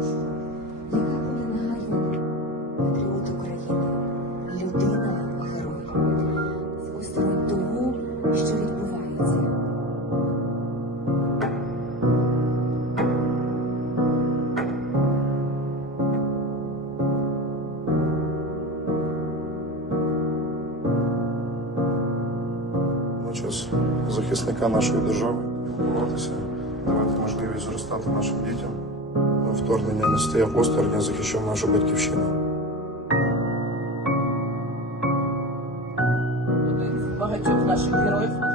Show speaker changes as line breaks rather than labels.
Яка буде нагадна патріот України, людина герой, осторонь того, що відбувається.
Водночас захисника нашої держави боротися, давати можливість зростати нашим дітям вторгнення не стояв осторонь, захищав нашу батьківщину. Багатьох наших героїв.